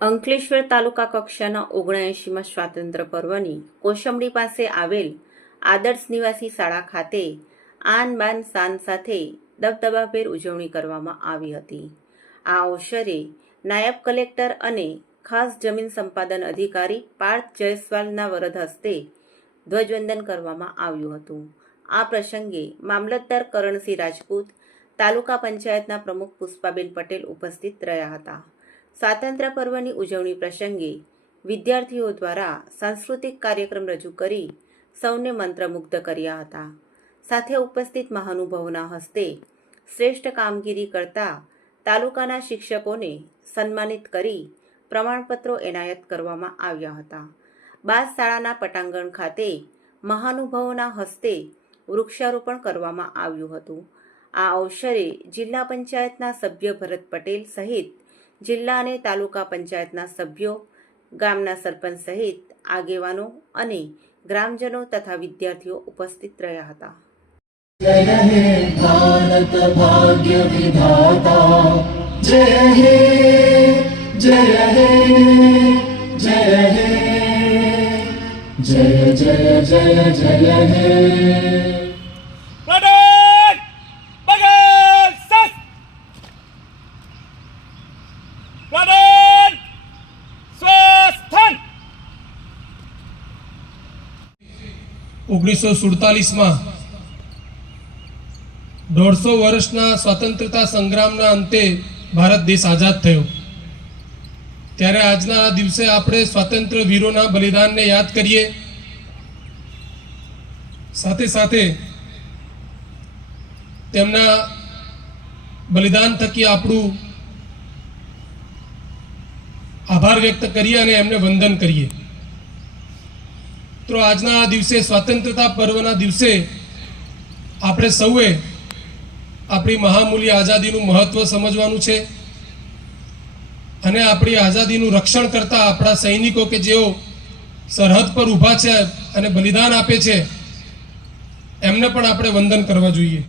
અંકલેશ્વર તાલુકા કક્ષાના ઓગણએંશીમાં સ્વાતંત્ર્ય પર્વની કોશંબડી પાસે આવેલ આદર્શ નિવાસી શાળા ખાતે આન બાન શાન સાથે દબદબાભેર ઉજવણી કરવામાં આવી હતી. આ અવસરે નાયબ કલેક્ટર અને ખાસ જમીન સંપાદન અધિકારી પાર્થ જયસ્વાલના વરદ હસ્તે ધ્વજવંદન કરવામાં આવ્યું હતું. આ પ્રસંગે મામલતદાર કરણસિંહ રાજપૂત, તાલુકા પંચાયતના પ્રમુખ પુષ્પાબેન પટેલ ઉપસ્થિત રહ્યા હતા. સ્વાતંત્ર્ય પર્વની ઉજવણી પ્રસંગે વિદ્યાર્થીઓ દ્વારા સાંસ્કૃતિક કાર્યક્રમ રજૂ કરી સૌને મંત્રમુગ્ધ કર્યા હતા. સાથે ઉપસ્થિત મહાનુભાવોના હસ્તે શ્રેષ્ઠ કામગીરી કરતા તાલુકાના શિક્ષકોને સન્માનિત કરી પ્રમાણપત્રો એનાયત કરવામાં આવ્યા હતા. બાદ શાળાના પટાંગણ ખાતે મહાનુભાવોના હસ્તે વૃક્ષારોપણ કરવામાં આવ્યું હતું. આ અવસરે જિલ્લા પંચાયતના સભ્ય ભરત પટેલ સહિત જિલ્લા અને તાલુકા પંચાયતના સભ્યો, ગામના સરપંચ સહિત આગેવાનો અને ગ્રામજનો તથા વિદ્યાર્થીઓ ઉપસ્થિત રહ્યા હતા. જય જય જય જય હે. Planet સ્વસ્થન. ઓગણીસો સુડતાલીસમાં દોઢસો વર્ષના સ્વતંત્રતા સંગ્રામના અંતે ભારત દેશ આઝાદ થયો. ત્યારે આજના આ દિવસે આપણે સ્વાતંત્ર્ય વીરોના બલિદાનને યાદ કરીએ. સાથે સાથે તેમના બલિદાન થકી આપણું આભાર વ્યક્ત કરીએ અને એમને વંદન કરીએ. તો આજના આ દિવસે સ્વતંત્રતા પર્વના દિવસે આપણે સૌએ આપણી મહામૂલી આઝાદીનું મહત્વ સમજવાનું છે અને આપણી આઝાદીનું રક્ષણ કરતા આપણા સૈનિકો કે જેઓ સરહદ પર ઊભા છે અને બલિદાન આપે છે, એમને પણ આપણે વંદન કરવા જોઈએ.